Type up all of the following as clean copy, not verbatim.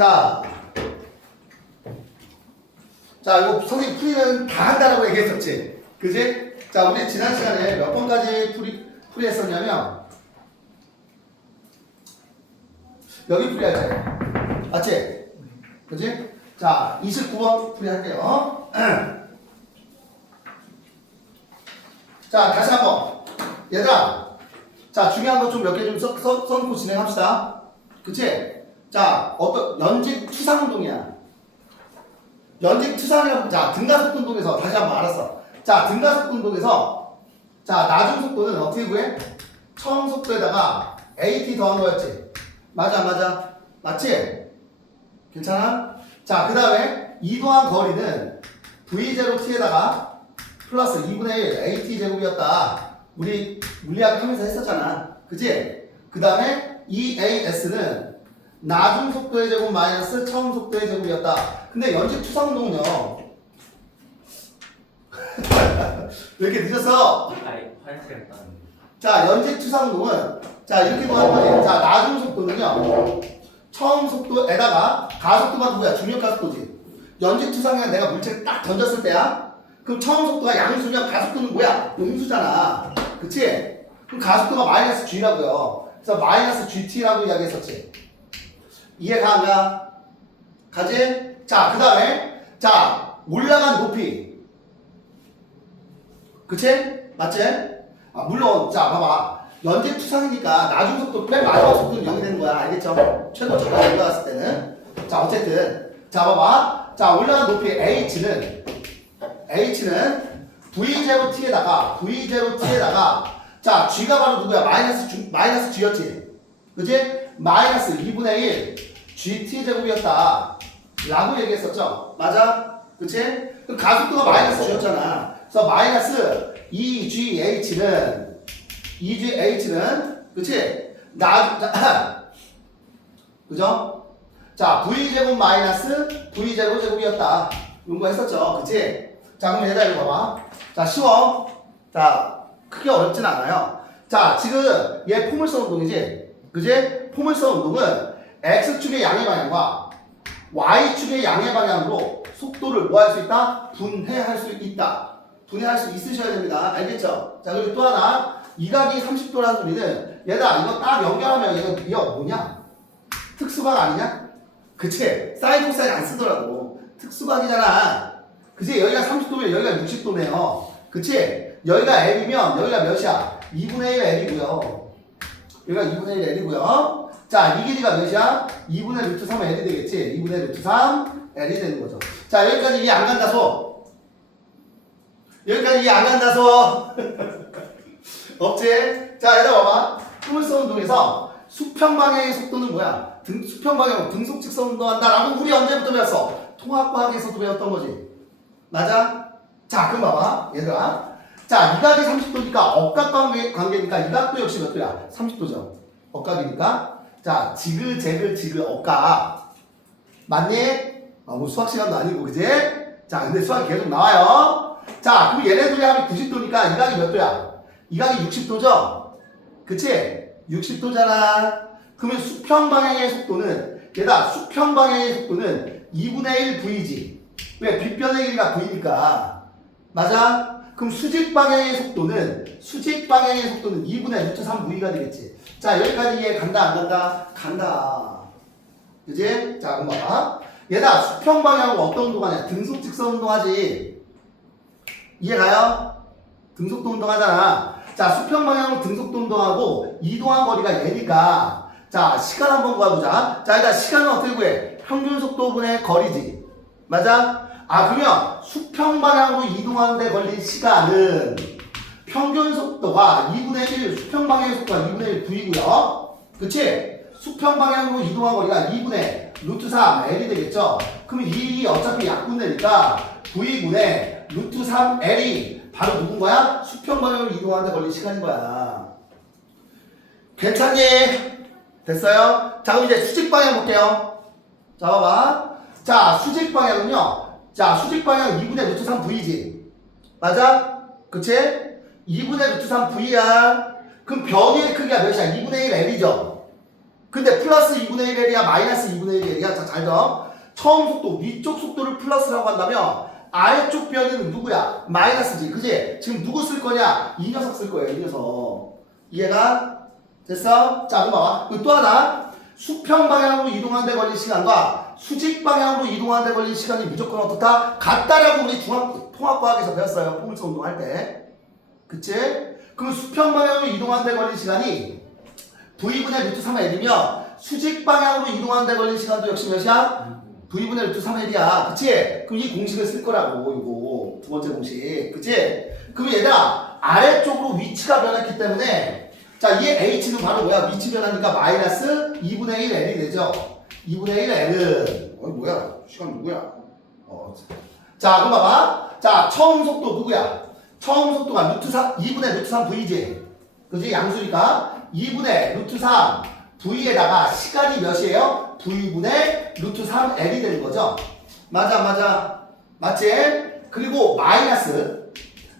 자, 이거 선생님 풀이는 다 한다라고 얘기했었지? 그지? 자, 우리 지난 시간에 몇 번까지 풀이했었냐면, 여기 풀이하자. 맞지? 그지? 자, 29번 풀이할게요. 자, 다시 한번. 얘들아. 자, 중요한 거 좀 몇 개 좀 써놓고 진행합시다. 그치? 자, 연직 투상운동이야. 연직 투상이라고, 자, 등가속분동에서, 다시 한번 알았어. 자, 등가속분동에서, 자, 나중 속도는 어떻게 구해? 처음 속도에다가 AT 더한 거였지? 맞아, 맞아. 맞지? 괜찮아? 자, 그 다음에 이동한 거리는 V0T에다가 플러스 2분의 1 AT 제곱이었다. 우리 물리학 하면서 했었잖아. 그치? 그 다음에 EAS는 나중 속도의 제곱 마이너스 처음 속도의 제곱이었다. 근데 연직 투상운동은요. 왜 이렇게 늦었어? 화장실 갔다 왔는데. 자, 연직 투상운동은 자, 이렇게 구하는 거지. 자, 나중 속도는요. 처음 속도에다가 가속도가 누구야? 중력 가속도지. 연직 투상이면 내가 물체를 딱 던졌을 때야. 그럼 처음 속도가 양수면 가속도는 뭐야? 음수잖아. 그치? 그럼 가속도가 마이너스 G라고요. 그래서 마이너스 GT라고 이야기했었지. 이해가 안 가? 가지? 자, 그 다음에 자, 올라간 높이. 그치? 맞지? 아, 물론 자, 봐봐. 연직 투상이니까 나중 속도 맨 마지막 속도는 0이 되는 거야. 알겠죠? 최고점까지 올라갔을 때는. 자, 어쨌든 자, 봐봐. 자, 올라간 높이 H는 V0T에다가 자, G가 바로 누구야? 마이너스 G였지. 그치? 마이너스 2분의 1 GT 제곱이었다 라고 얘기했었죠. 맞아? 그치? 그 가속도가 마이너스 G였잖아. 그래서 마이너스 EGH는 그치? 그죠? 자, V 제곱 마이너스 V0 제곱이었다. 이런 거 했었죠. 그치? 자, 그럼 얘들아 이거 봐봐. 자, 쉬워. 자, 크게 어렵진 않아요. 자, 지금 얘 포물선 운동이지? 그지? 포물선 운동은 X축의 양의 방향과 Y축의 양의 방향으로 속도를 뭐 할 수 있다? 분해할 수 있다. 분해할 수 있으셔야 됩니다. 알겠죠? 자, 그리고 또 하나. 이각이 30도라는 소리는 얘들아 이거 딱 연결하면 이거 뭐냐? 특수각 아니냐? 그치? 사인 코사인 안 쓰더라고. 특수각이잖아. 그치? 여기가 30도면 여기가 60도네요. 그치? 여기가 L이면 여기가 몇이야? 2분의 1 L이고요. 여기가 2분의 1 L이고요. 자, 이 길이가 몇이야? 2분의 루트 3 L이 되겠지? 2분의 루트 3 L이 되는 거죠. 자, 여기까지 이해 안 간다 소? 여기까지 이해 안 간다 소? 없지? 자, 얘들아 봐봐. 포물선 운동에서 수평 방향의 속도는 뭐야? 수평 방향 등속 직선 운동한다라고 우리 언제부터 배웠어? 통합과학에서도 배웠던 거지. 맞아? 자, 그럼 봐봐. 얘들아. 자, 이각이 30도니까 억각 관계니까 이각도 역시 몇 도야? 30도죠. 억각이니까. 자, 지그 억각. 맞니? 뭐 수학 시간도 아니고, 그지? 자, 근데 수학이 계속 나와요. 자, 그럼 얘네들이 합이 90도니까 이각이 몇 도야? 이각이 60도죠? 그치? 60도잖아. 그러면 수평 방향의 속도는, 수평 방향의 속도는 2분의 1 V지. 왜? 빗변의 길이가 V니까. 맞아? 그럼 수직 방향의 속도는 2분의 루트 3 V가 되겠지. 자, 여기까지 이해 간다, 안 간다? 간다. 그지? 자, 그럼 봐봐. 얘다 수평 방향으로 어떤 운동하냐? 등속 직선 운동하지. 이해 가요? 등속도 운동하잖아. 자, 수평 방향으로 등속도 운동하고 이동한 거리가 얘니까. 자, 시간 한번 구해보자. 자, 일단 시간은 어떻게 구해? 평균 속도분의 거리지. 맞아? 아, 그러면 수평 방향으로 이동하는데 걸린 시간은 평균 속도가 2분의 1, 수평 방향의 속도가 2분의 1 V고요. 그치? 수평 방향으로 이동한 거리가 2분의 루트 3 L이 되겠죠? 그럼 이 어차피 약분되니까 V분의 루트 3 L이 바로 누군 거야? 수평 방향으로 이동하는데 걸린 시간인 거야. 괜찮니? 됐어요? 자, 그럼 이제 수직 방향 볼게요. 자, 봐봐. 자, 수직 방향은요. 자, 수직 방향 2분의 루트 3 V지. 맞아? 그치? 2분의 루트 3 V야. 그럼 변의 크기가 몇이야? 2분의 1 L이죠? 근데 플러스 2분의 1 L이야? 마이너스 2분의 1 L이야? 자, 잘 알죠? 처음 속도 위쪽 속도를 플러스라고 한다면 아래쪽 변이는 누구야? 마이너스지. 그지? 지금 누구 쓸 거냐? 이 녀석 쓸 거예요. 이 녀석. 이해가 됐어? 자, 그럼 봐봐. 그리고 또 하나. 수평 방향으로 이동하는 데 걸린 시간과 수직 방향으로 이동하는 데 걸린 시간이 무조건 어떻다? 같다라고 우리 통합과학에서 배웠어요. 포물선 운동할 때. 그치? 그럼 수평 방향으로 이동하는 데 걸린 시간이 V분의 루트 3L이면 수직 방향으로 이동하는 데 걸린 시간도 역시 몇이야? V분의 루트 3L이야. 그치? 그럼 이 공식을 쓸 거라고, 이거. 두 번째 공식. 그치? 그럼 얘들아, 아래쪽으로 위치가 변했기 때문에 자, 이 H는 바로 뭐야? 위치 변하니까 마이너스 2분의 1 L이 되죠? 2분의 1 L은 뭐야? 시간 누구야? 자, 그럼 봐봐. 자, 처음 속도 누구야? 처음 속도가 루트 3, 2분의 루트 3 V지? 그지? 양수니까 2분의 루트 3 V에다가 시간이 몇이에요? V분의 루트 3 L이 되는 거죠? 맞아. 맞지? 그리고 마이너스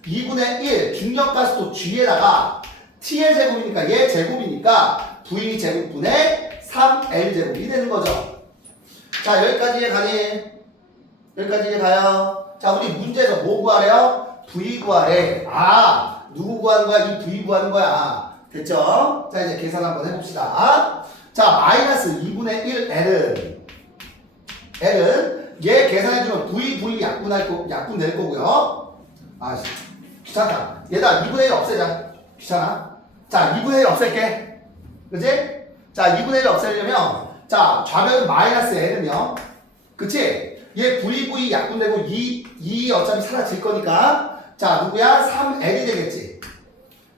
2분의 1 중력가속도 G에다가 T의 제곱이니까 얘 제곱이니까 V 제곱분의 3L 제곱이 되는 거죠. 자, 여기까지 이해가니? 여기까지 이해가요? 자, 우리 문제에서 뭐 구하래요? V 구하래. 아, 누구 구하는 거야? 이 V 구하는 거야. 됐죠? 자, 이제 계산 한번 해봅시다. 자, 마이너스 2분의 1 L은 얘 계산해주면 V 약분 낼 거고요. 아, 귀찮다. 얘다 2분의 1 없애자. 귀찮아. 자, 2분의 1 없앨게. 그지? 자, 2분의 1 없애려면 자, 좌변은 마이너스 L은요. 그치? 얘 VV 약분되고 2 어차피 사라질 거니까 자, 누구야? 3L이 되겠지.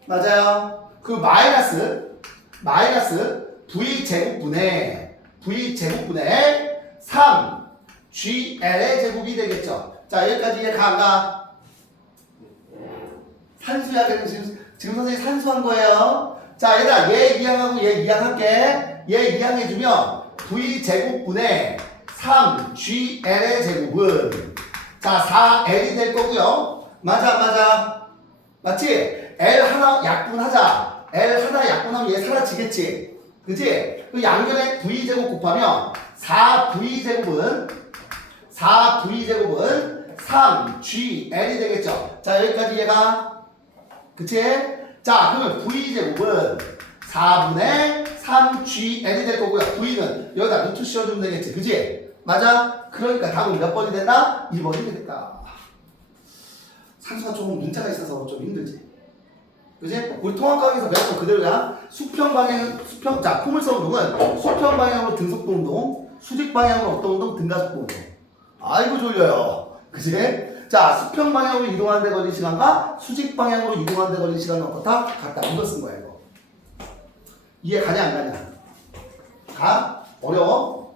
맞아요. 그 마이너스 V 제곱분의 3GL의 제곱이 되겠죠. 자, 여기까지 이해가 안 가? 산수야. 지금 선생님이 산수한 거예요. 자, 얘들아, 얘 이항하고 얘 이항할게. 얘 이항해주면 V 제곱분의 3GL의 제곱은 자, 4L이 될 거고요. 맞아. 맞지? L 하나 약분하자. L 하나 약분하면 얘 사라지겠지. 그치? 그 양변에 V 제곱 곱하면 4V 제곱은 3GL이 되겠죠. 자, 여기까지 얘가 그치? 자, 그러면 V제곱은 4분의 3GL이 될 거고요. V는 여기다 루트 씌워주면 되겠지. 그치? 맞아? 그러니까 답은 몇 번이 된다? 1번이 되겠다. 산수가 조금 문자가 있어서 좀 힘들지. 그치? 우리 통합과학에서 배웠던 그대로야. 자, 포물선 운동은 수평 방향으로 등속도 운동, 수직 방향으로 어떤 운동? 등가속도 운동. 아이고 졸려요. 그치? 자, 수평 방향으로 이동하는 데 걸린 시간과 수직 방향으로 이동하는 데 걸린 시간은 어떻다? 같다. 이거 쓴 거야, 이거. 이해 가냐, 안 가냐? 가? 어려워?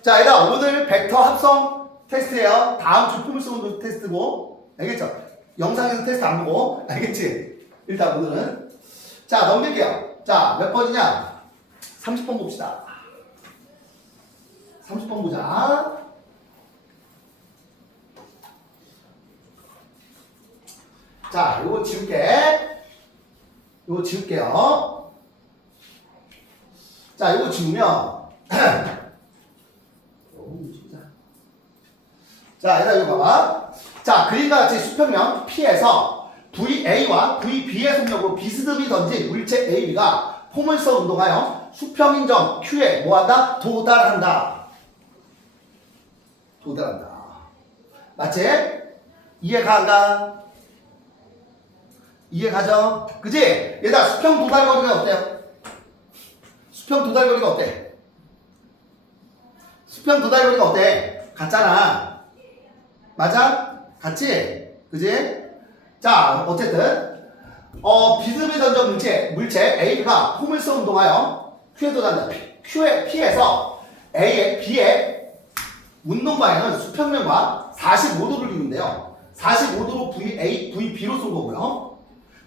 자, 얘들아, 오늘 벡터 합성 테스트예요. 다음 주 포물선 운동 테스트고. 알겠죠? 영상에서 테스트 안 보고. 알겠지? 일단 오늘은. 자, 넘길게요. 자, 몇 번이냐? 30번 봅시다. 30번 보자. 자, 요거 지울게요. 자, 요거 지우면 자, 얘들아 이거 봐봐. 자, 그림과 같이 수평면 P에서 VA와 VB의 속력으로 비스듬히 던진 물체 AB가 포물선 운동하여 수평인 점 Q에 뭐한다? 도달한다. 맞지? 이해가 안 가? 이해가죠? 그지? 얘들아, 수평 도달거리가 어때요? 수평 도달거리가 어때? 같잖아. 맞아? 같지? 그지? 자, 어쨌든 비스듬히 던져 물체 A가 포물선 운동하여 Q에 도달한다. P에서 B의 운동 방향은 수평면과 45도를 이루는데요. 45도로 VB로 쏜 거고요.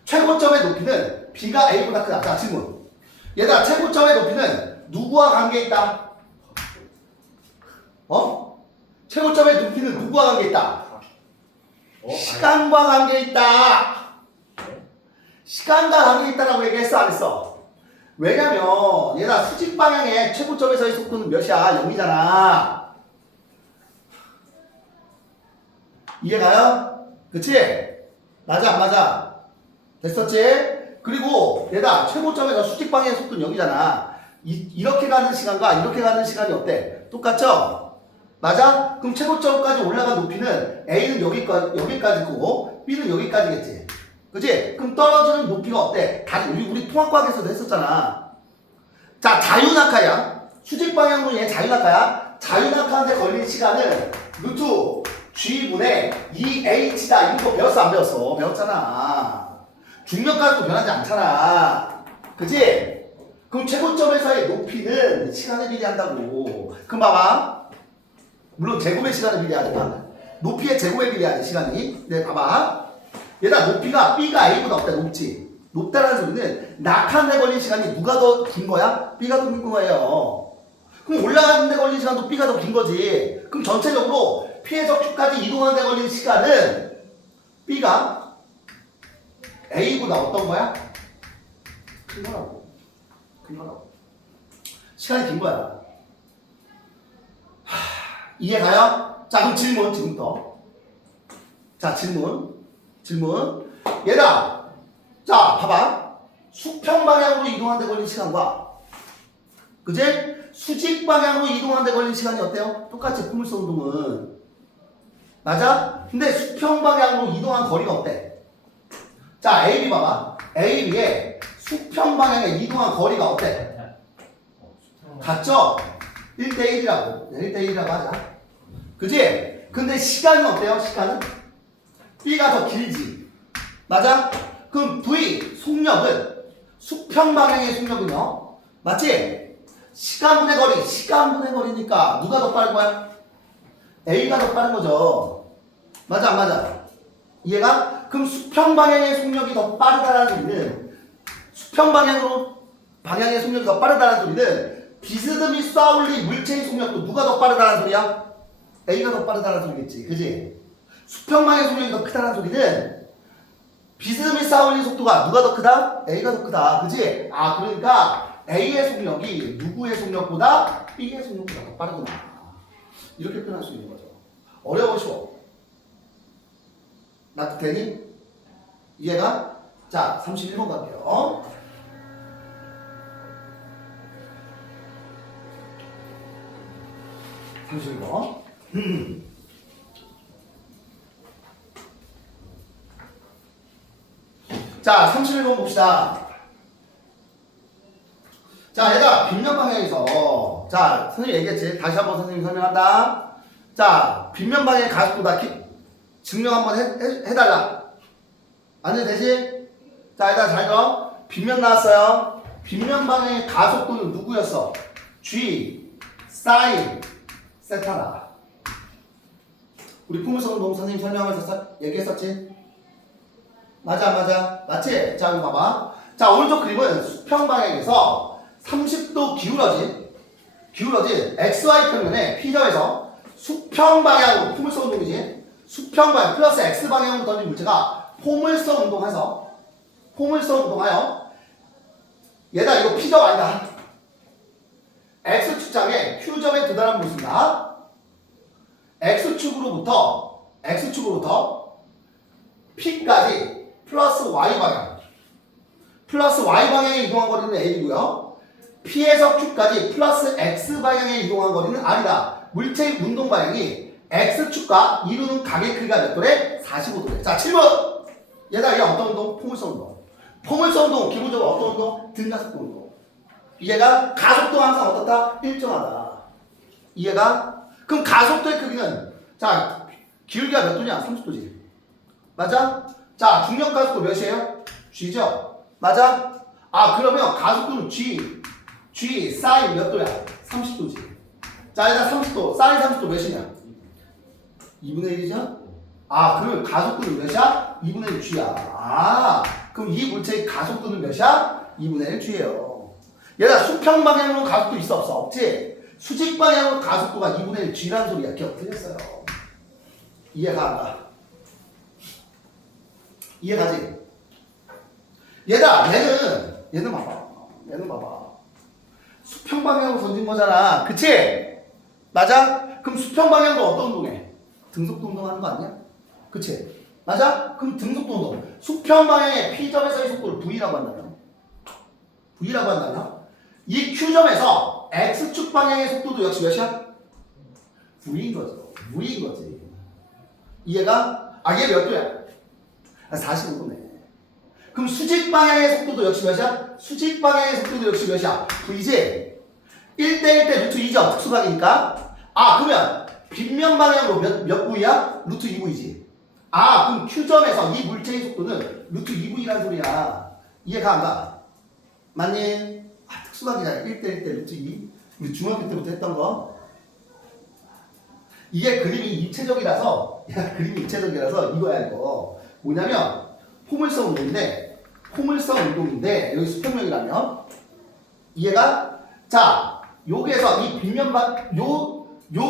최고점의 높이는 B가 A보다 크다. 자, 질문. 얘들아, 최고점의 높이는 누구와 관계 있다? 최고점의 높이는 누구와 관계 있다? 시간과 관계 있다. 시간과 관계 있다라고 얘기했어, 안 했어? 왜냐면 얘가 수직 방향의 최고점에서의 속도는 몇이야? 0이잖아. 이해가요? 그치? 맞아 안 맞아? 됐었지? 그리고 얘가 최고점에서 수직 방향의 속도는 0이잖아. 이렇게 가는 시간과 이렇게 가는 시간이 어때? 똑같죠? 맞아? 그럼 최고점까지 올라간 높이는 A는 여기까지 고 B는 여기까지겠지. 그치? 그럼 떨어지는 높이가 어때? 우리 통합과학에서도 했었잖아. 자, 자유낙하야. 수직 방향으로 얘 자유낙하야. 자유낙하한테 걸린 시간은 루트 G분의 2H다. 이거 배웠어 안 배웠어? 배웠잖아. 중력가속도 변하지 않잖아. 그치? 그럼 최고점에서의 높이는 시간에 비례한다고. 그럼 봐봐. 물론 제곱의 시간에 비례하지만 높이의 제곱에 비례하지 시간이. 네, 봐봐. 얘가 높이가 B가 A보다 어때? 높지? 높다는 소리는 낙하한데 걸린 시간이 누가 더 긴 거야? B가 더 긴 거예요. 그럼 올라가는데 걸린 시간도 B가 더 긴 거지. 그럼 전체적으로 P에서 Q까지 이동하는데 걸린 시간은 B가 A보다 어떤 거야? 큰 거라고. 큰 거라고. 시간이 긴 거야. 이해가요? 자, 그럼 질문 지금부터. 자, 질문. 얘들아, 자, 봐봐. 수평 방향으로 이동하는데 걸린 시간과, 그제? 수직 방향으로 이동하는데 걸린 시간이 어때요? 똑같이 포물선 운동은. 맞아? 근데 수평 방향으로 이동한 거리가 어때? 자, AB 봐봐. AB의 수평 방향에 이동한 거리가 어때? 같죠? 1대1이라고. 1대1이라고 하자. 그지? 근데 시간은 어때요? 시간은? B가 더 길지. 맞아? 그럼 V 속력은 수평 방향의 속력은요? 맞지? 시간분의 거리니까 누가 더 빠른 거야? A가 더 빠른 거죠. 맞아 안 맞아? 이해가? 그럼 수평 방향의 속력이 더 빠르다는 소리는 방향의 속력이 더 빠르다는 소리는 비스듬히 쏴올린 물체의 속력도 누가 더 빠르다는 소리야? A가 더 빠르다는 소리겠지. 그지? 수평 방향의 속력이 더 크다는 소리는 비스듬히 쏴올린 속도가 누가 더 크다? A가 더 크다. 그지? 아, 그러니까 A의 속력이 누구의 속력보다 B의 속력보다 더 빠르구나. 이렇게 표현할 수 있는 거죠. 어려워, 쉬워? 납득되니? 이해가? 자, 31번 갈게요. 자, 31번 봅시다. 자, 얘들아, 빗면 방향에서. 자, 선생님 얘기했지? 다시 한번 선생님 설명한다. 자, 빗면 방향의 가속도다. 증명 한번 해달라. 안돼 되지? 자, 얘들아, 잘 들어. 빗면 나왔어요. 빗면 방향의 가속도는 누구였어? G, 사인, 세타다. 우리 포물선 운동 선생님 설명하면서 얘기했었지? 맞아, 맞아. 맞지? 자, 이거 봐봐. 자, 오른쪽 그림은 수평 방향에서 30도 기울어진 XY 평면에 P점에서 수평 방향으로 포물선 운동이지? 수평 방향 플러스 X 방향으로 던진 물체가 포물선 운동하여 얘다 이거 P점 아니다. X축장에 Q점에 도달한 모습이다. X축으로부터 P까지 플러스 Y 방향에 이동한 거리는 A이고요. P에서 Q까지 플러스 X 방향에 이동한 거리는 R이다. 물체의 운동 방향이 X축과 이루는 각의 크기가 몇 도래? 45도래. 자, 7번! 얘들아, 이게 어떤 운동? 포물선 운동. 포물선 운동, 기본적으로 어떤 운동? 등가속도 운동. 이해가? 가속도가 항상 어떻다? 일정하다. 이해가? 그럼 가속도의 크기는, 자, 기울기가 몇 도냐? 30도지. 맞아? 자, 중력 가속도 몇이에요? G죠? 맞아? 아, 그러면 가속도는 G 사인 몇 도야? 30도지. 자, 일단 30도, 사인 30도 몇이냐? 2분의 1이죠? 아, 그러면 가속도는 몇이야? 2분의 1 G야. 아, 그럼 이 물체의 가속도는 몇이야? 2분의 1 G예요. 얘들아, 수평 방향으로 가속도 있어 없어? 없지? 수직 방향으로 가속도가 2분의 1 G라는 소리야. 기억 틀렸어요. 이해가 안 가? 이해가지? 얘들아, 얘는 봐봐. 얘는 봐봐. 수평 방향으로 던진 거잖아. 그치? 맞아? 그럼 수평 방향으로 어떤 운동해? 등속도 운동하는 거 아니야? 그치? 맞아? 그럼 등속도 운동. 수평 방향의 P점에서의 속도를 V라고 한다면? V라고 한다면? 이 Q점에서 X축 방향의 속도도 역시 몇이야? V인 거죠. V인 거지. 이해가? 아, 얘 몇 도야? 45도네. 그럼 수직 방향의 속도도 역시 몇이야? 수직 방향의 속도도 역시 몇이야? V지? 1대1대 루트 2죠. 특수각이니까. 아, 그러면 빗면 방향으로 몇 V야? 루트 2V지. 아, 그럼 Q점에서 이 물체의 속도는 루트 2V라는 소리야. 이해가 안 가? 맞니? 아, 특수각이잖아. 1대1대 루트 2. 우리 중학교 때부터 했던 거. 이게 그림이 입체적이라서, 야, 그림이 입체적이라서 이거야, 이거. 뭐냐면, 포물선 운동인데, 여기 수평력이라면, 이해가? 자, 여기에서 이 빗면방, 요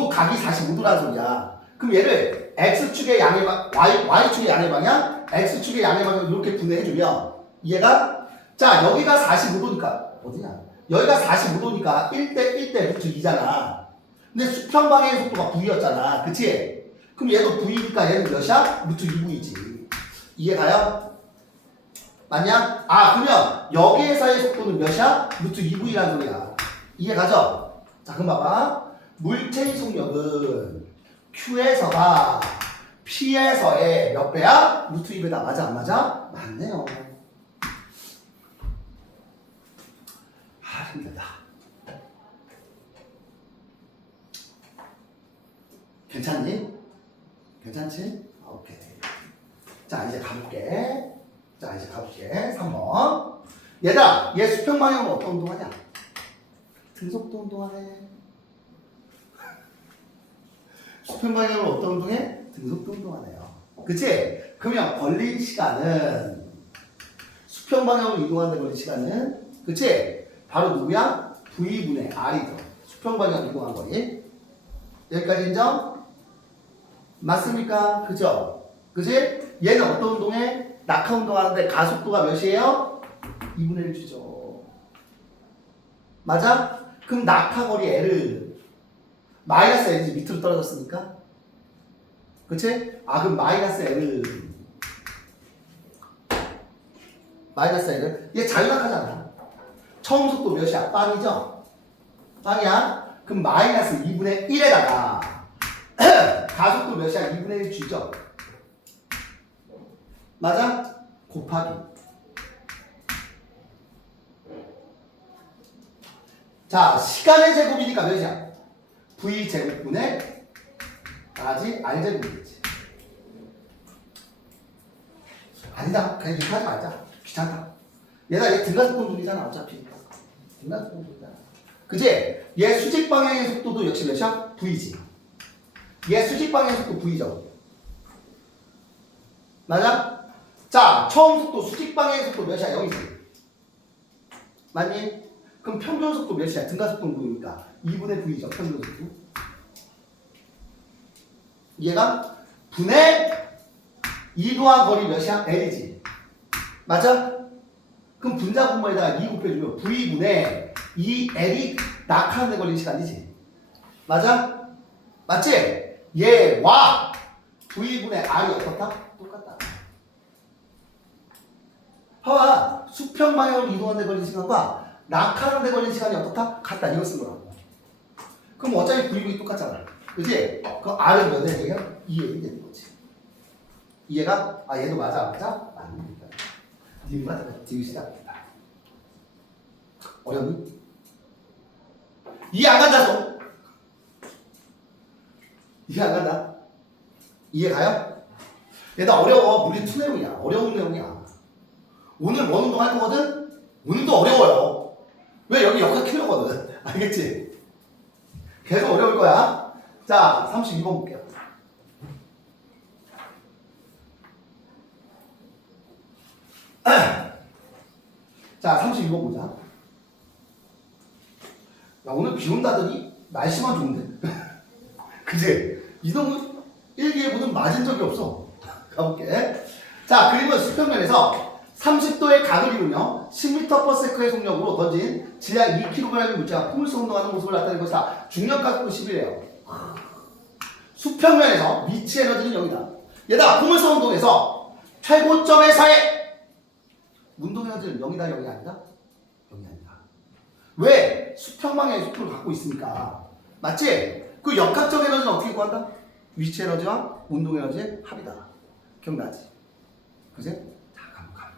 각이 45도라는 소리야. 그럼 얘를 X축의 양의 Y축의 양의 방향, X축의 양의 방향 이렇게 분해해주면, 이해가? 자, 여기가 45도니까, 어디냐? 여기가 45도니까 1대 루트 2잖아. 근데 수평 방향의 속도가 V였잖아. 그치? 그럼 얘도 V니까 얘는 몇이야? 루트 2V지. 이해가요? 맞냐? 아, 그러면 여기에서의 속도는 몇이야? 루트 2V라는 소리야. 이해가죠? 자, 그럼 봐봐. 물체의 속력은 Q에서가 P에서의 몇 배야? 루트 2배다. 맞아, 안 맞아? 맞네요. 아, 힘들다. 괜찮니? 괜찮지? 오케이. 자, 이제 가볼게. 3번. 얘들아, 얘 수평 방향으로 어떤 운동하냐? 등속도 운동하네. 수평 방향으로 어떤 운동해? 등속도 운동하네요. 그치? 그러면 걸린 시간은, 수평 방향으로 이동하는데 걸린 시간은, 그치? 바로 누구야? V분의 R이죠. 수평 방향으로 이동한 거니. 여기까지 인정? 맞습니까? 그죠? 그치? 얘는 어떤 운동해? 낙하 운동하는데 가속도가 몇이에요? 2분의 1 주죠. 맞아? 그럼 낙하거리 L은 마이너스 L이지 밑으로 떨어졌으니까? 그치? 아, 그럼 마이너스 L은 얘 자유낙하잖아. 처음 속도 몇이야? 빵이죠? 빵이야? 그럼 마이너스 2분의 1에다가 가속도 몇이야? 2분의 1 주죠? 맞아? 곱하기. 자, 시간의 제곱이니까 몇이야? V제곱분의 나지 R제곱이지. 아니다. 그냥 이렇게 하지 말자. 귀찮다. 얘 등가속도 운동이잖아. 어차피. 등가속도 운동이잖아. 그치? 얘 수직 방향의 속도도 역시 몇이야? V지. 얘 수직 방향의 속도 V죠. 맞아? 자, 처음 속도 수직 방향의 속도 몇이야? 0이지. 맞니? 그럼 평균 속도 몇이야? 등가속도 운동이니까 2분의 V죠. 평균 속도. 얘가 분의 이동한 거리 몇이야? L이지. 맞아? 그럼 분자 분모에다가 2 곱해주면 V분의 이 L이 낙하하는 데 걸린 시간이지. 맞아? 맞지? 얘와 V분의 R이 어떻다? 똑같다. 봐봐. 수평 방향으로 이동하는 데 걸린 시간과 낙하하는 데 걸린 시간이 어떻다? 같다. 이거 쓴 거라고. 그럼 어차피 V분이 똑같잖아. 그치? 그럼 R은 몇 L이야? 2L이 되는 거지. 이해가? 아, 얘도 맞아? 맞습니다. 니가 뒤로 시작합니다. 어렵니? 이해 안 간다, 또? 이해 안 간다? 이해 가요? 얘다 어려워. 물리 투 내용이야. 어려운 내용이야. 오늘 뭔 운동 할 거거든? 오늘도 어려워요. 왜? 여기 역학 키우거든. 알겠지? 계속 어려울 거야. 자, 32번 볼게요. 자, 32번 보자. 야, 오늘 비 온다더니 날씨만 좋은데? 그치? 이동은 일기예보는 맞은 적이 없어. 가볼게. 자, 그림은 수평면에서 30도의 각을 이루며 10m/s의 속력으로 던진 질량 2kg의 물체가 포물선 운동하는 모습을 나타낸 것이다. 중력 가속도 10이래요. 수평면에서 미치 에너지는 0이다. 얘들아, 포물선 운동에서 최고점에서의 운동 에너지는 0이다, 0이 아니다? 0이 아니다. 왜? 수평방향의 속도를 갖고 있으니까. 맞지? 그 역학적 에너지는 어떻게 구한다? 위치 에너지와 운동 에너지의 합이다. 기억나지? 그지? 자, 가볼까?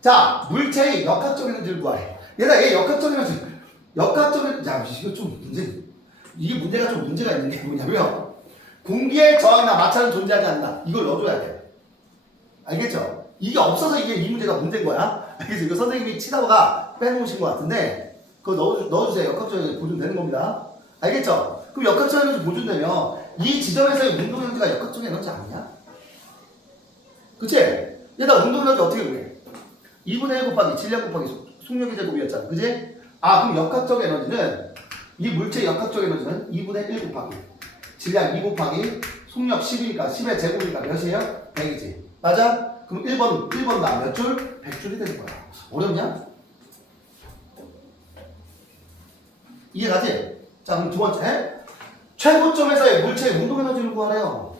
자, 물체의 역학적 에너지를 구하래. 얘들아, 얘 역학적 에너지. 역학적 에너지. 야, 이거 좀 문제. 이게 문제가 좀 문제가 있는 게 뭐냐면, 공기의 저항이나 마찰은 존재하지 않는다. 이걸 넣어줘야 돼. 알겠죠? 이게 없어서 이게 이 문제가 문제인 거야. 알겠죠? 이거 선생님이 치다가 빼놓으신 것 같은데, 그거 넣어주세요. 역학적 에너지 보존되는 겁니다. 알겠죠? 그럼 역학적 에너지 보존되면, 이 지점에서의 운동 에너지가 역학적 에너지 아니냐? 그치? 얘들아, 운동 에너지 어떻게 구해? 2분의 1 곱하기 질량 곱하기 속력의 제곱이었잖아. 그지? 아, 그럼 역학적 에너지는, 이 물체의 역학적 에너지는 2분의 1 곱하기 질량 2 곱하기 속력 10이니까 10의 제곱이니까 몇이에요? 100이지. 맞아? 그럼 1번 나 몇 줄? 100줄이 되는 거야. 어렵냐? 이해가지? 자, 그럼 두 번째. 최고점에서의 물체의 운동 에너지를 구하래요.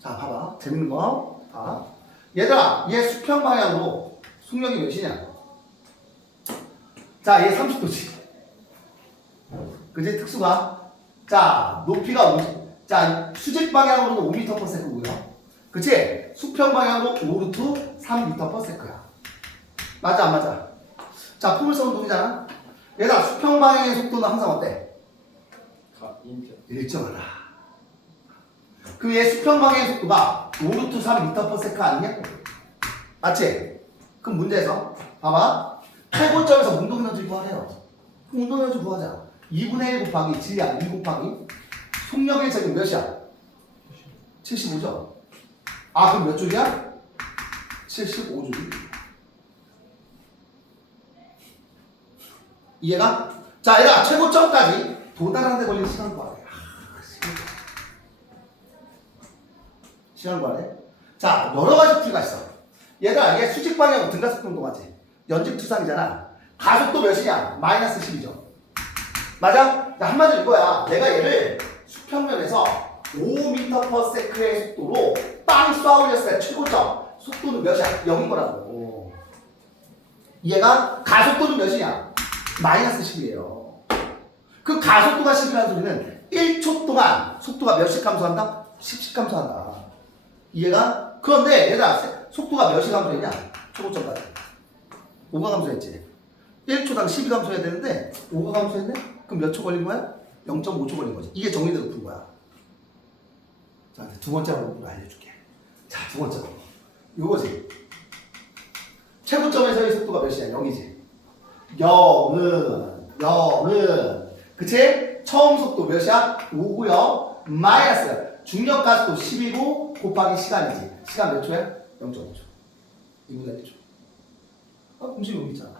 자, 봐봐. 재밌는 거. 봐. 얘들아, 얘 수평 방향으로 속력이 몇이냐? 자, 얘 30도지. 그지? 특수가. 자, 높이가 50. 자, 수직 방향으로는 5m/s고요. 그치? 수평 방향으로 5루트 3m/s야. 맞아, 안 맞아? 자, 포물선 운동이잖아. 얘들아, 수평 방향의 속도는 항상 어때? 일정하다. 그 얘 수평 방향의 속도가 5루트 3m/s 아니냐? 맞지? 그럼 문제에서 봐봐. 최고점에서 운동 에너지 구하래요. 그럼 운동 에너지 구하자. 2분의 1 곱하기 질량 2 곱하기 속력의 제곱 몇이야? 75죠? 아, 그럼 몇 줄이야? 75줄. 이해가? 자, 얘들아, 최고점까지 도달하는 데 걸리는 시간 구하래. 시간 구하래. 자, 여러 가지 풀이가 있어. 얘들아, 얘 수직 방향으로 등가속도 운동하지. 연직투상이잖아. 가속도 몇이냐? 마이너스 10이죠. 맞아? 자, 한마디로 이거야. 내가 얘를 수평면에서 5m/s의 속도로 빵 쏴 올렸을 때 최고점. 속도는 몇이야? 0인 거라고. 얘가 가속도는 몇이냐? 마이너스 10이에요. 그 가속도가 10이라는 소리는 1초 동안 속도가 몇씩 감소한다? 10씩 감소한다. 이해가? 그런데 얘들아, 속도가 몇이 감소했냐? 최고점까지. 5가 감소했지. 1초당 10이 감소해야 되는데 5가 감소했네? 그럼 몇 초 걸린 거야? 0.5초 걸린 거지. 이게 정리되고 푼 거야. 자, 두 번째 방법으로 알려줄게. 자, 두 번째 방법. 이거지. 최고점에서의 속도가 몇이야? 0이지. 0은 그치? 처음 속도 몇이야? 5고요. 마이너스 중력 가속도 10이고 곱하기 시간이지. 시간 몇 초야? 0.5초. 2분의 1초. 공식 여기 있잖아.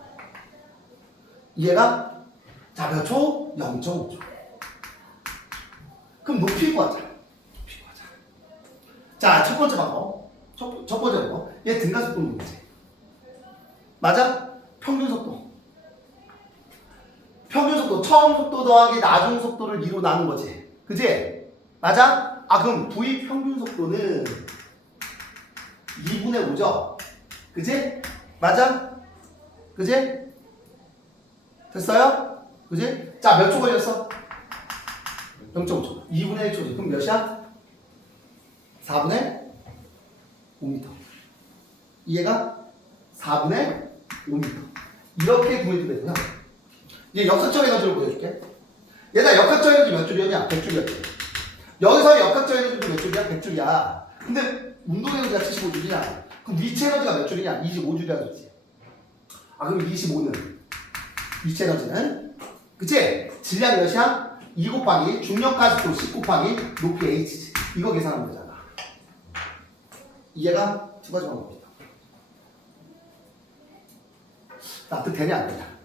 이해가? 자, 몇 초? 0.5초. 그럼 높이 구하자. 높이 구하자. 자, 첫 번째 방법. 첫 번째 방법. 얘 등가속도 문제. 맞아? 평균 속도. 평균 속도, 처음 속도 더하기 나중 속도를 2로 나눈 거지. 그지? 맞아? 아, 그럼 V 평균 속도는 2분의 5죠? 그지? 맞아? 그지? 됐어요? 그지? 자, 몇 초 걸렸어? 0.5초. 2분의 1초지. 그럼 몇이야? 4분의 5m. 이해가? 4분의 5m. 이렇게 구해도 되고요. 이제 역학적 에너지를 보여줄게. 얘들아, 역학적 에너지 몇 줄이었냐? 100줄이었지. 여기서 역학적 에너지도 몇 줄이야? 100줄이야. 근데 운동 에너지가 75줄이냐? 그럼 위치 에너지가 몇 줄이냐? 25줄이라는 소리지. 아, 그럼 25는? 위치 에너지는? 그치? 질량 몇이야? 2 곱하기 중력 가속도 10 곱하기 높이 h지. 이거 계산하면 되잖아. 이해가? 두 가지 방법이다. 납득되냐 안 되냐?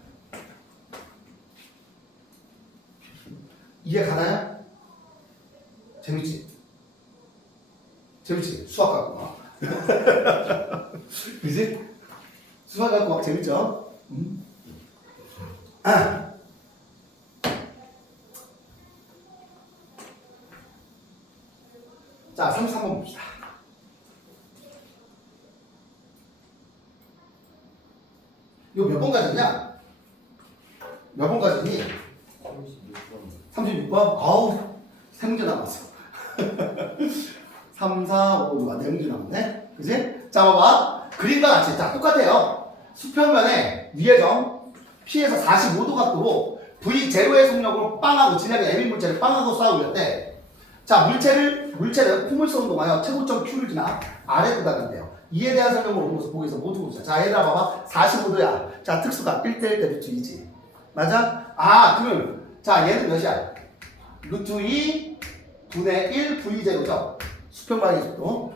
이해 가나요? 재밌지? 재밌지? 수학 같구나. 그지? 수학 갖고 막 재밌죠? 아. 자, 33번 봅시다. 이거 몇 번까지냐? 몇 번까지니? 36번? 아우, 세 문제 남았어. 3, 4, 5, 6, 네 문제 남았네? 그지? 자, 봐봐. 그림과 같이. 자, 똑같아요. 수평면에 위의 점, P에서 45도 각도로 V0의 속력으로 빵하고, 진하게 M인 물체를 빵하고 쏴 올렸대. 자, 물체를 포물선 운동하여 최고점 Q를 지나 아래 도달한대요. 이에 대한 설명을 오면서 보기에서 모두 봅시다. 자, 얘들아 봐봐. 45도야. 자, 특수가 1대1 대 루트 2지. 맞아? 아, 그럼 자, 얘는 몇이야? 루트 2 분의 1 V0죠. 수평 방향의 속도.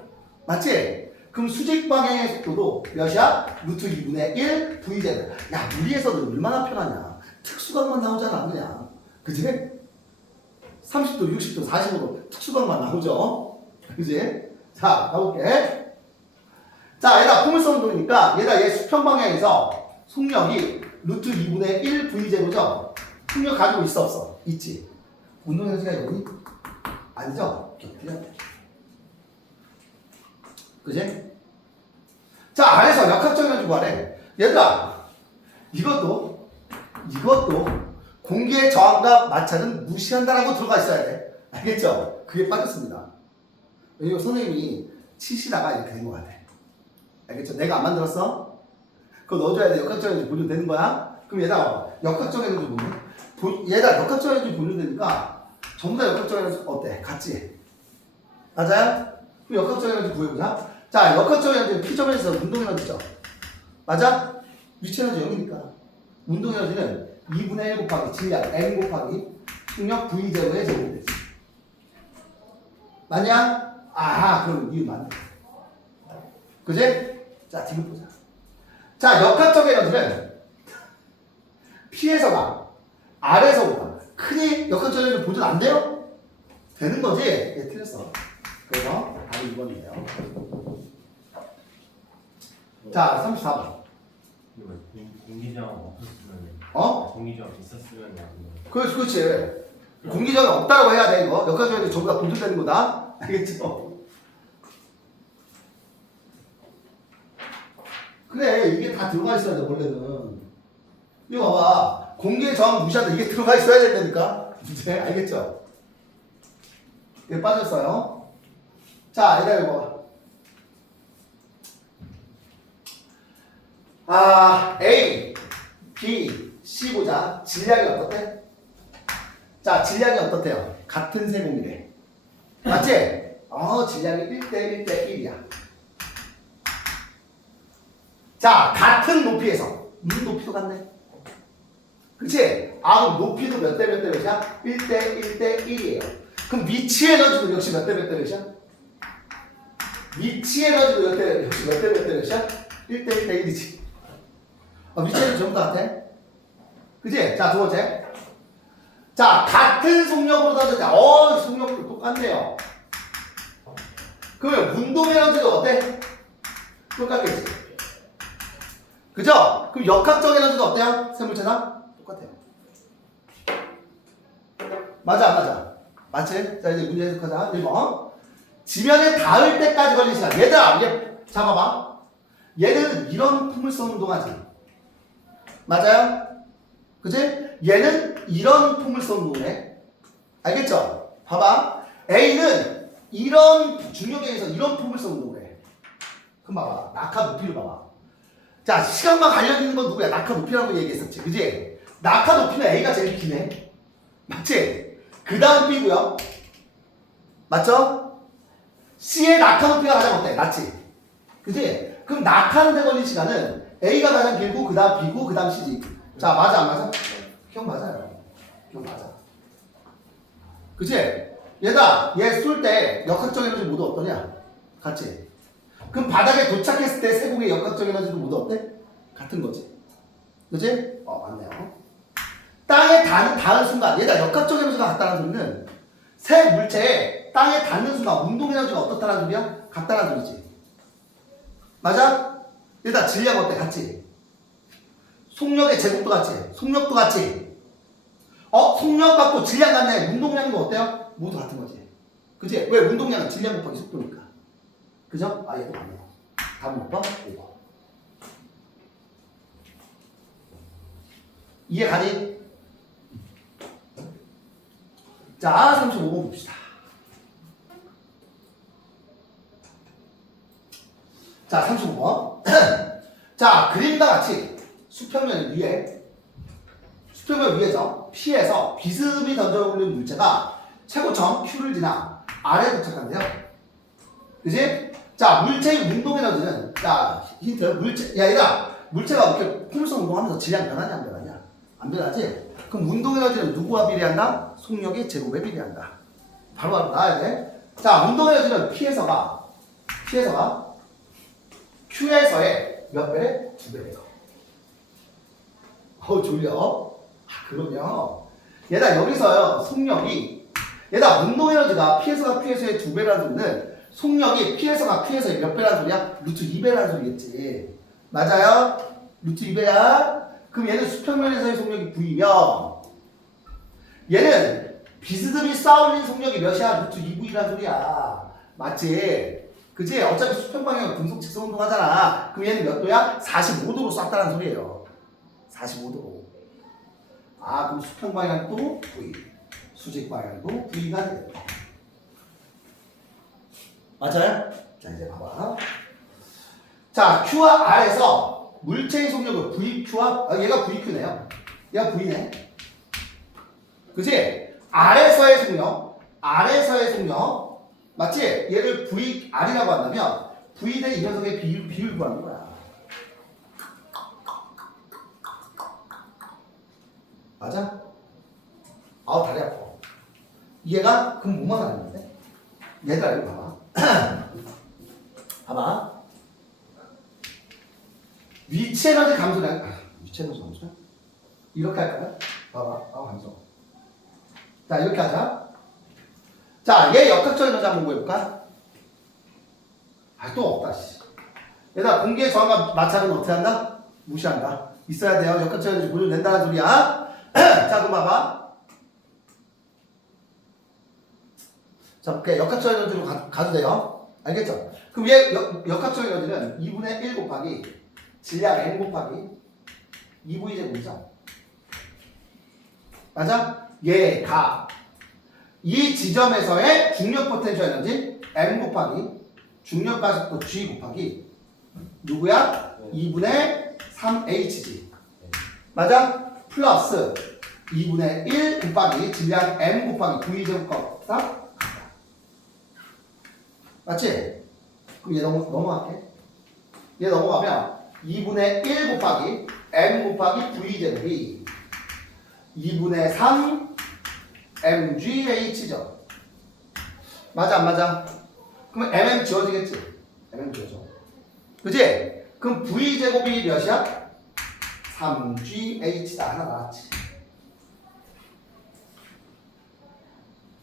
맞지? 그럼 수직 방향의 속도도 몇이야? 루트 2분의 1 V0. 야, 물리에서는 얼마나 편하냐. 특수각만 나오잖아, 그냥. 그지? 30도, 60도, 45도 특수각만 나오죠. 그지? 자, 가볼게. 자, 얘가 포물선 운동이니까 얘가 얘 수평 방향에서 속력이 루트 2분의 1 V0죠. 속력 가지고 있어, 없어? 있지. 운동 에너지가 여기? 아니죠? 그지? 자, 안에서 역학적 에너지 구하래. 얘들아, 이것도 공기의 저항과 마찰은 무시한다라고 들어가 있어야 돼. 알겠죠? 그게 빠졌습니다. 왜냐면 선생님이 치시다가 이렇게 된 것 같아. 알겠죠? 내가 안 만들었어? 그거 넣어줘야 돼. 역학적 에너지 분류되는 거야? 그럼 얘들아, 역학적 에너지 분류? 얘들아, 역학적 에너지 분류되니까 전부 다 역학적 에너지 어때? 같지? 맞아요? 그럼 역학적 에너지 구해보자. 자, 역학적 에너지는 P점에서 운동 에너지죠. 맞아? 위치 에너지 0이니까. 운동 에너지는 2분의 1 곱하기 질량 M 곱하기 속력 V0의 제곱이 되지. 맞냐? 아, 그럼 이유 맞네. 그지? 자, 지금 보자. 자, 역학적 에너지는 P에서 가, R에서 오가. 크니 역학적 에너지 보존 안 돼요? 되는 거지? 예, 틀렸어. 그래서 답이 2번이에요. 자, 34번. 공기저항 없었으면 공기저항 있었으면 그렇지. 공기저항이 없다고 해야 돼, 이거. 역학적 에너지 전부 다 보존되는 거다. 알겠죠? 그래, 이게 다 들어가 있어야 돼, 원래는. 이거 봐봐. 공기의 저항 무시한다. 이게 들어가 있어야 된다니까. 이제, 알겠죠? 이게 빠졌어요. 자, 얘들아, 이거 봐봐. 아, A, B, C 보자. 질량이 어떻대? 자, 질량이 어떻대요? 같은 세공이래. 맞지? 질량이 1대 1대 1이야. 자, 같은 높이에서. 높이도 같네. 그치? 그럼 높이도 몇 대 몇 대 몇이야? 1대 1대 1이에요. 그럼 위치 에너지도 역시 몇 대 몇 대 몇이야? 위치 에너지도 역시 몇 대 몇 대 몇이야? 1대 1대 1이지. 위치 에너지 전부 다 같아. 그치? 자, 두 번째. 자, 같은 속력으로 던졌다. 속력도 똑같네요. 그러면 운동 에너지도 어때? 똑같겠지. 그죠? 그럼 역학적 에너지도 어때요? 세물체상? 똑같아요. 맞아. 맞지? 자, 이제 문제 해석하자. 1번. 지면에 닿을 때까지 걸린 시간. 얘들아, 얘 잡아봐. 얘는 이런 포물선 운동하지. 맞아요? 그치? 얘는 이런 포물선 운동을 해. 알겠죠? 봐봐. A는 이런 중력에 의해서 이런 포물선 운동을 해. 그럼 봐봐. 낙하 높이를 봐봐. 자, 시간과 관련 있는 건 누구야? 낙하 높이라고 얘기했었지. 그지? 낙하 높이는 A가 제일 기네. 맞지? 그 다음 B고요. 맞죠? C의 낙하 높이가 가장 어때? 낮지? 그지? 그럼 낙하하는데 걸린 시간은 A가 가장 길고 그 다음 B고 그 다음 C지. 자, 맞아 안 맞아? 기억 맞아요. 기억 맞아. 그치? 얘가 얘 쏠 때 역학적 에너지 모두 어떠냐? 같이. 그럼 바닥에 도착했을 때 세공의 역학적 에너지도 모두 어때? 같은 거지. 그치? 맞네요. 땅에 닿은 순간 얘가 역학적 에너지가 같다는 소리는 새 물체에 땅에 닿는 순간 운동 에너지가 어떻다는 소리야? 같다는 소리지. 맞아? 일단 질량 어때? 같지? 속력의 제곱도 같지? 속력도 같지? 속력 같고 질량 같네. 운동량도 어때요? 모두 같은 거지. 그치? 왜? 운동량은 질량 곱하기 속도니까. 그죠? 아, 얘도 맞네요. 답은 몇 번? 5번. 이해 가니? 자, 35번 봅시다. 자, 35번. 자, 그림과 같이 수평면 위에서 P에서 비스듬히 던져올린 물체가 최고점 Q를 지나 아래에 도착한대요. 그지? 자, 물체의 운동 에너지는, 자, 힌트, 물체가 이렇게 포물선 운동하면서 질량 변하냐, 안 변하냐? 안 변하지? 그럼 운동 에너지는 누구와 비례한다? 속력의 제곱에 비례한다. 바로 나와야 돼. 자, 운동 에너지는 P에서가 Q에서의 몇 배래? 2배래요. 졸려. 그러면 얘다 여기서요 속력이 운동 에너지가 P에서가 Q에서의 2배라는 소리는 속력이 P에서가 Q에서의 몇 배라는 소리야? 루트 2배라는 소리겠지. 맞아요? 루트 2배야. 그럼 얘는 수평면에서의 속력이 V면 얘는 비스듬히 쌓아올린 속력이 몇이야? 루트 2V라는 소리야. 맞지? 그치? 어차피 수평방향은 등속 직선 운동하잖아. 그럼 얘는 몇 도야? 45도로 쐈다는 소리예요. 45도로. 아, 그럼 수평방향도 V, 수직방향도 V가 되겠다. 맞아요? 자, 이제 봐봐. 자, Q와 R에서 물체의 속력을 VQ와, 얘가 VQ네요. 얘가 V네. 그치? 아래서의 속력, 맞지? 얘를 VR이라고 한다면 V 대 이 녀석의 비율 구하는 거야. 맞아? 아우, 다리 아파. 얘가 그럼 뭐만 하는데? 얘들아, 이거 봐봐. 봐봐. 위치 에너지 감소량. 위치 에너지 감소량? 이렇게 할까요? 봐봐. 감소. 자, 이렇게 하자. 자, 얘 역학적 에너지 한번 구해볼까? 또 없다, 씨. 얘들아, 공기의 저항과 마찰은 어떻게 한다? 무시한다. 있어야 돼요. 역학적 에너지 보존된다는 소리야. 자, 그럼 봐봐. 자, 볼게. 역학적 에너지로 가도 돼요. 알겠죠? 그럼 얘 역학적 에너지는 2분의 1 곱하기 질량 n 곱하기 2V 제곱이죠. 맞아? 얘가 이 지점에서의 중력 포텐셜 에너지 m 곱하기 중력 가속도 g 곱하기 누구야? 2분의 3hg. 맞아? 플러스 2분의 1 곱하기 질량 m 곱하기 v 제곱값. 맞지? 그럼 얘 넘어갈게. 얘 넘어가면 2분의 1 곱하기 m 곱하기 v 제곱이 2분의 3 mgh죠. 맞아 안 맞아? 그럼 mm 지워지겠지? mm 지워져. 그치? 그럼 v 제곱이 몇이야? 3gh다. 하나 나왔지.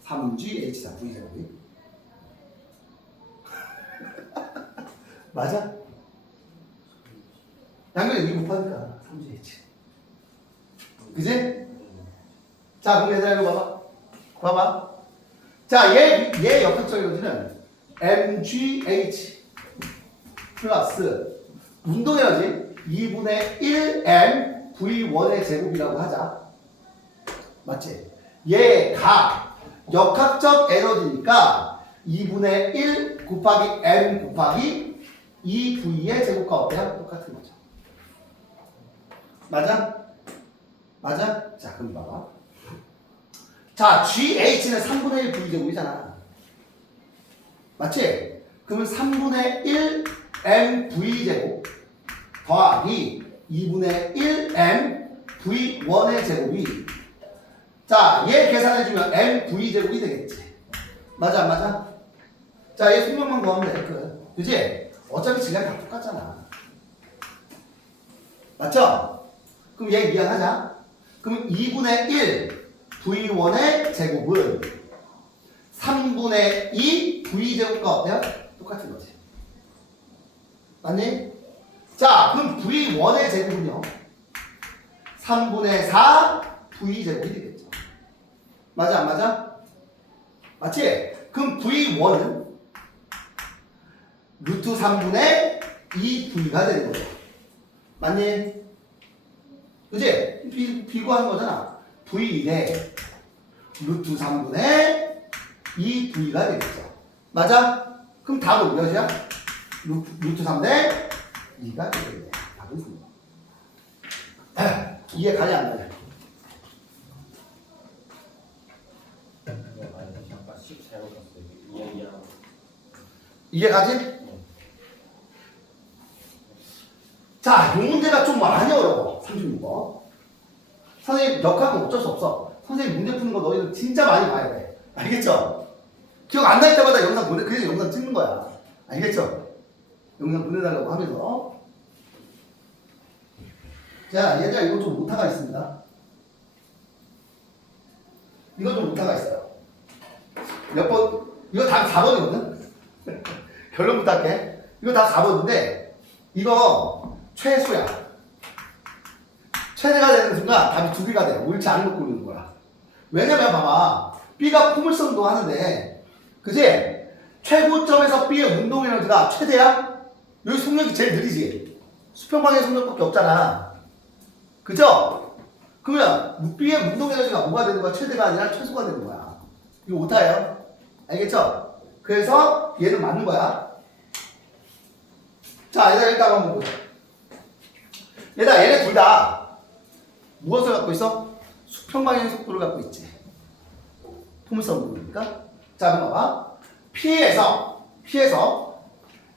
3gh다. v 제곱이. 맞아? 양변에 2 곱하니까 3gh. 그지? 자, 그럼 얘들아 이거 봐봐. 자, 얘 역학적 에너지는 mgh 플러스 운동 에너지 2분의 1m v1의 제곱이라고 하자. 맞지? 얘가 역학적 에너지니까 2분의 1 곱하기 m 곱하기 2v의 제곱과 어때요? 똑같은 거죠. 맞아? 맞아? 자, 그럼 봐봐. 자, GH는 3분의 1 V제곱이잖아. 맞지? 그러면 3분의 1 MV제곱 더하기 2분의 1 MV1의 제곱이 자, 얘 계산해주면 MV제곱이 되겠지. 맞아, 안 맞아? 자, 얘 속력만 구하면 돼. 그지? 어차피 질량이 다 똑같잖아. 맞죠? 그럼 얘 이해하자. 그럼 2분의 1 V1의 제곱은 3분의 2 V제곱과 어때요? 똑같은 거지. 맞니? 자, 그럼 V1의 제곱은요? 3분의 4 V제곱이 되겠죠. 맞아, 안 맞아? 맞지? 그럼 V1은 루트 3분의 2V가 되는 거죠. 맞니? 그지? 비교하는 거잖아. V1에 루트 3분의 2V가 되겠죠. 맞아? 그럼 답은 몇이야? 루트 3대 2가 되겠네. 답은 3. 이해 가냐 안 가냐? 잠깐 10 잘못 봤어요. 이야기하고. 이해 가지? 자, 이 문제가 좀 많이 어려워. 36번. 선생님 역학은 어쩔 수 없어. 선생님 문제 푸는 거 너희들 진짜 많이 봐야 돼. 알겠죠? 기억 안 날 때마다 영상 보내, 그래서 영상 찍는 거야. 알겠죠? 영상 보내달라고 하면서. 자, 얘들아 이거 좀 오타가 있습니다. 이거 좀 오타가 있어요. 몇 번? 이거 다 4번이거든? 결론부터 할게. 이거 다 4번인데 이거 최소야. 최대가 되는 순간 답이 2개가 돼. 옳지 않은 거 고르는 거야. 왜냐면 봐봐. B가 포물선 운동하는데 그지? 최고점에서 B의 운동 에너지가 최대야? 여기 속력이 제일 느리지? 수평방향 속력밖에 없잖아. 그죠? 그러면 B의 운동 에너지가 뭐가 되는 거야? 최대가 아니라 최소가 되는 거야. 이거 오타예요. 알겠죠? 그래서 얘는 맞는 거야. 자, 얘들아 일단 한번 보자. 얘들아 얘네 둘 다 무엇을 갖고 있어? 수평방향 속도를 갖고 있지. 포물선 운동이니까. 자, 그럼 봐봐. P에서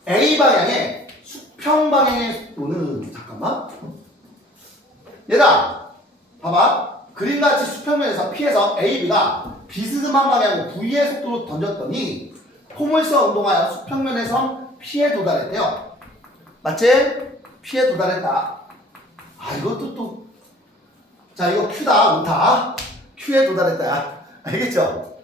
A 방향의 수평방향의 속도는 잠깐만. 얘들아 봐봐. 그림같이 수평면에서 P에서 AB가 비스듬한 방향으로 V의 속도로 던졌더니 포물선 운동하여 수평면에서 P에 도달했대요. 맞지? P에 도달했다. 아, 이것도 또. 자, 이거 Q다, 오타. Q에 도달했다. 알겠죠?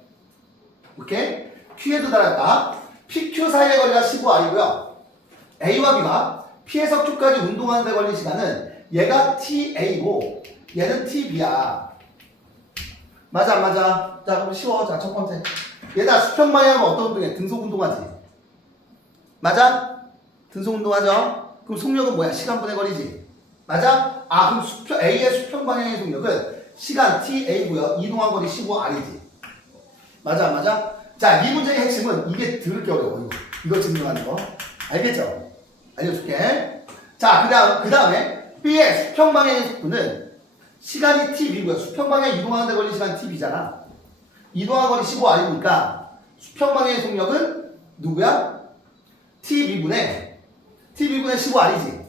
오케이? Q에 도달했다. PQ 사이의 거리가 15R이고요. A와 B가 P에서 Q까지 운동하는 데 걸린 시간은 얘가 TA고 얘는 TB야. 맞아, 안 맞아? 자, 그럼 쉬워. 자, 첫 번째. 얘다 수평방향은 어떤 운동이야? 등속 운동하지. 맞아? 등속 운동하죠? 그럼 속력은 뭐야? 시간분의 거리지. 맞아? 아, 그럼 A의 수평방향의 속력은 시간 TA고요. 이동한 거리 15R이지. 맞아, 안 맞아? 자, 이 문제의 핵심은 이게 더럽게 어려워. 이거 증명하는 거. 알겠죠? 알려줄게. 자, 그 다음에 B의 수평방향의 속도는 시간이 TB고요. 수평방향 이동하는 데 걸린 시간 TB잖아. 이동한 거리 15R이니까 수평방향의 속력은 누구야? TB분의 15R이지.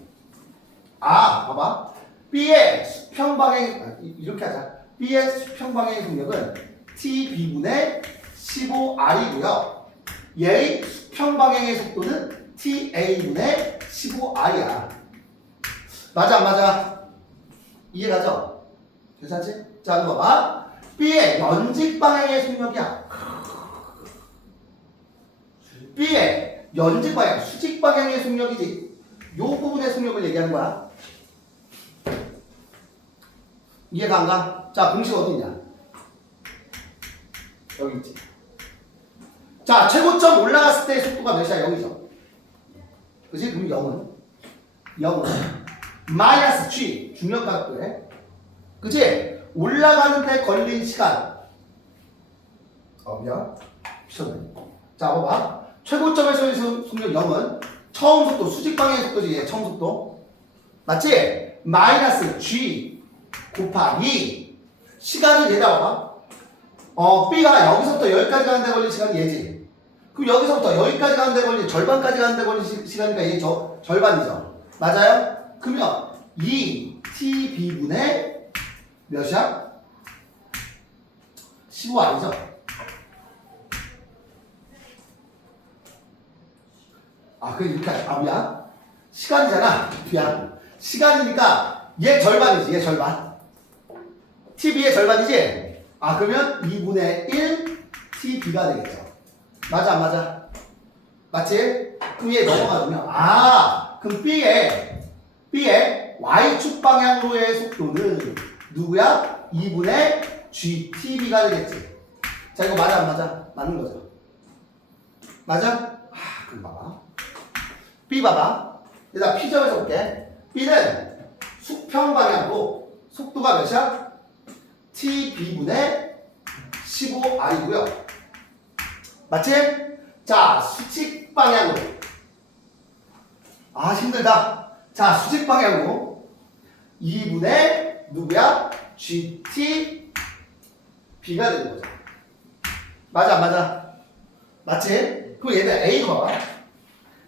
아, 봐봐. B의 수평방향, 이렇게 하자. B의 수평방향의 속력은 TB분의 15R이고요. 얘의 수평방향의 속도는 TA분의 15R이야. 맞아, 안 맞아? 이해가죠? 괜찮지? 자, 그럼 봐봐. B의 연직 방향의 속력이야. B의 연직 방향, 수직 방향의 속력이지. 요 부분의 속력을 얘기하는 거야. 이해가 안 가? 자, 공식 어디 있냐? 여기 있지. 자, 최고점 올라갔을 때의 속도가 몇이야? 여기죠. 그치? 그럼 0은 마이너스 G, 중력각도에. 그치? 올라가는데 걸린 시간. 미안. 미쳤네. 자, 봐봐. 최고점에서의 속력 0은 처음 속도, 수직 방향의 속도지. 얘 처음 속도. 맞지? 마이너스 G 곱하기 시간은 얘다 봐봐. B가 여기서부터 여기까지 가는데 걸린 시간이 얘지. 그럼 여기서부터 여기까지 가는데 걸린 절반까지 가는데 걸린 시간이니까 얘 절반이죠. 맞아요? 그러면 2TB분의 몇이야? 15R이죠. 아, 그래 이렇게 하자. 미안. 시간이잖아. 미안. 시간이니까 얘 절반이지. 얘 절반. TB의 절반이지? 아, 그러면 2분의 1 TB가 되겠죠. 맞아, 안 맞아? 맞지? 그럼 얘 넘어가면 그럼 B의 B의 y축 방향으로의 속도는 누구야? 2분의 GTB가 되겠지. 자, 이거 맞아 안 맞아? 맞는 거죠. 맞아? 그럼 봐봐. B 봐봐. 일단 P점에서 볼게. B는 수평 방향으로 속도가 몇이야? TB분의 15R이고요. 맞지? 자, 수직 방향으로. 힘들다. 자, 수직 방향으로 2분의 누구야? GTB가 되는 거죠. 맞아, 안 맞아? 맞지? 그럼 얘는 A도 봐봐.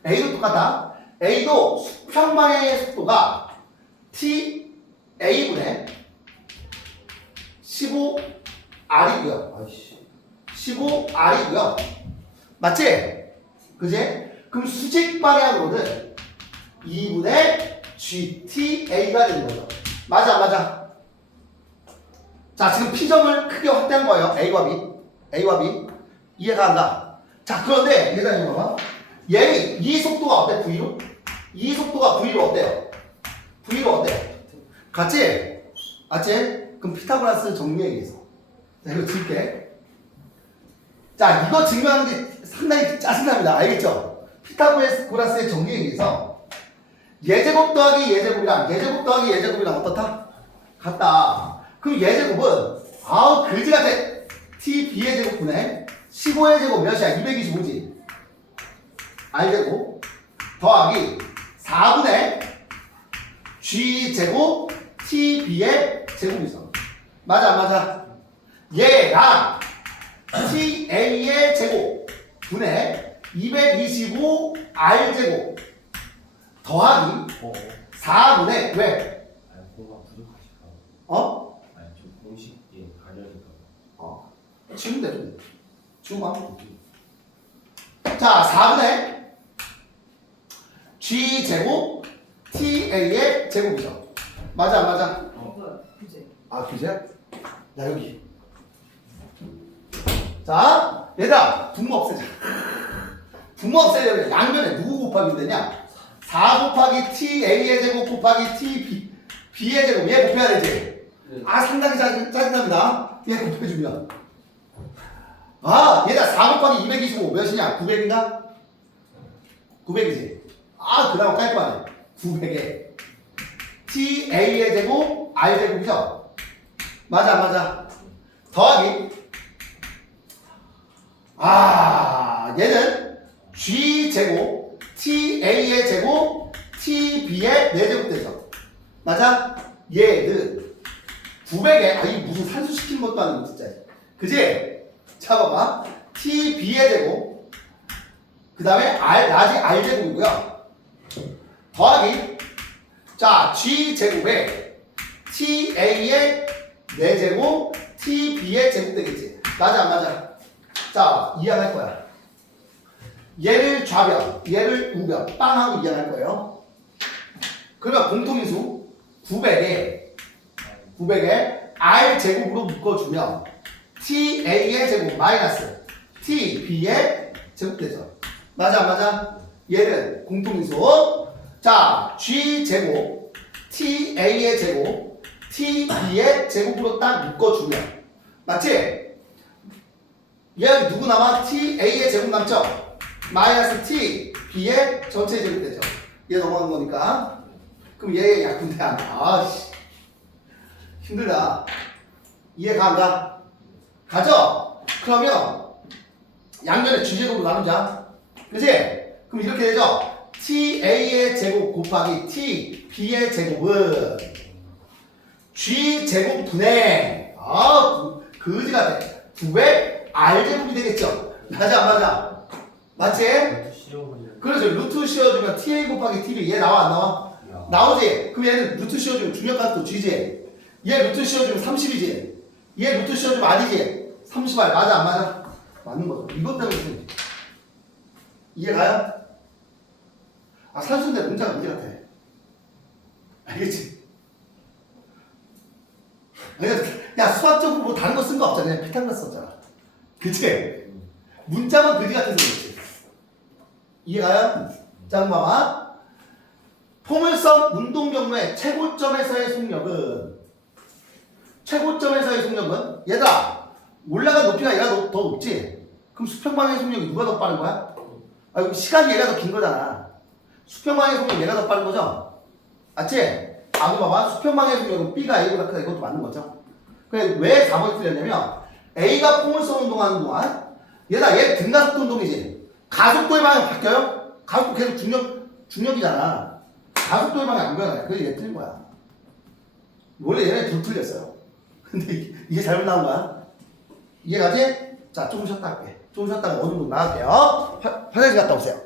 A도 똑같다. A도 수평 방향의 속도가 TA분의 15R이고요. 아이씨. 15R이고요. 맞지? 그지? 그럼 수직 방향으로는 2분의 GTA가 되는 거죠. 맞아, 안 맞아? 자, 지금 P점을 크게 확대한 거예요. A와 B. A와 B. 이해가 간다. 자, 그런데 얘가 이거 봐봐. 이 속도가 어때? V로? 이 속도가 V로 어때요? V로 어때요? 같지? 맞지? 그럼 피타고라스 정리에 의해서. 자, 이거 줄게. 자, 이거 증명하는 게 상당히 짜증납니다. 알겠죠? 피타고라스의 정리에 의해서 예제곱 더하기 예제곱이랑 예제곱 더하기 예제곱이랑 어떻다? 같다. 그럼 예제곱은 그지 같아. TB의 제곱분의 15의 제곱 몇이야? 225지. R제곱 더하기 4분의 G제곱 TB의 제곱이죠. 맞아 안 맞아? 얘랑 TA의 제곱 분의 225R제곱 더하기 4분의 왜? 공부가 부족하실까 봐. 어? 저 공식에 가려질까 봐. 지우면 되죠. 지우면 하면 되지. 자, 4분의 G제곱 TA의 제곱이죠. 맞아 안 맞아? 뭐야? 그제. 규제야? 나 여기. 자, 얘들아, 분모 없애자. 분모 없애려면 양면에 누구 곱하기 되냐? 4 곱하기 TA의 제곱 곱하기 TB의 제곱. 얘 곱해야 되지? 상당히 짜증납니다. 얘 곱해주면. 얘들아, 4 곱하기 225 몇이냐? 900인가? 900이지? 그나마 깔끔하네. 900에. TA의 제곱, R제곱이죠? 맞아, 안 맞아? 더하기. 얘는 G제곱, TA의 제곱, TB의 4제곱 되죠? 맞아? 얘는 900에, 이게 무슨 산수시킨 것도 아니고, 진짜. 그지? 자, 봐봐. TB의 제곱, 그 다음에 나지 R제곱이고요. 더하기. 자, G제곱에 TA의 4제곱, TB의 제곱 되겠지? 맞아, 안 맞아? 자, 이해할 거야. 얘를 좌변, 얘를 우변, 빵하고 이해할 거예요. 그러면 공통인수 900에 R제곱으로 묶어주면 TA의 제곱 마이너스 TB의 제곱 되죠. 맞아, 안 맞아? 얘는 공통인수. 자, G제곱, TA의 제곱, TB의 제곱으로 딱 묶어주면. 맞지? 얘 누구 남아? TA의 제곱 남죠? 마이너스 TB의 전체 제곱 되죠. 얘 넘어가는 거니까. 그럼 얘의 약분돼 안 돼. 힘들다. 이해가 안 가? 가죠? 그러면 양면에 G제곱으로 나누자. 그치? 그럼 이렇게 되죠? TA의 제곱 곱하기 TB의 제곱은 G제곱분의 그지 같아. 900 R제곱이 되겠죠? 맞아 안 맞아? 맞지? 그렇죠. 루트 씌워주면 TA 곱하기 TB 얘 나와 안 나와? 나오지? 그럼 얘는 루트 씌워주면 중력값도 G지? 얘 루트 씌워주면 30이지? 얘 루트 씌워주면 R이지? 30R 맞아 안 맞아? 맞는 거죠. 이것 때문에 생기지. 이해가요? 산수인데 문제가 문제 같아. 알겠지? 야, 수학적으로 뭐 다른 거 쓴 거 없잖아. 그냥 피타고라스 썼잖아. 그치? 문자만 그지 같아서 그렇지. 이해가요? 자, 그럼 봐봐. 포물선 운동 경로의 최고점에서의 속력은 얘들아 올라간 높이가 얘가 더 높지? 그럼 수평방향의 속력이 누가 더 빠른 거야? 아, 그럼 시간이 얘가 더 긴 거잖아. 수평방향의 속력이 얘가 더 빠른 거죠? 맞지? 아, 그럼 봐봐. 수평방향의 속력은 B가 A보다 크다. 이것도 맞는 거죠? 그래, 왜 4번이 틀렸냐면 A가 포물선 운동하는 동안 얘 등가속도 운동이지. 가속도의 방향 바뀌어요? 가속도 계속 중력이잖아. 가속도의 방향 안 변해. 그래서 얘 틀린 거야. 원래 얘네 둘 틀렸어요. 근데 이게 잘못 나온 거야. 이해가지? 자, 조금 쉬었다 할게. 좀 쉬었다가 어느 정도 나갈게요. 화장실 갔다 오세요.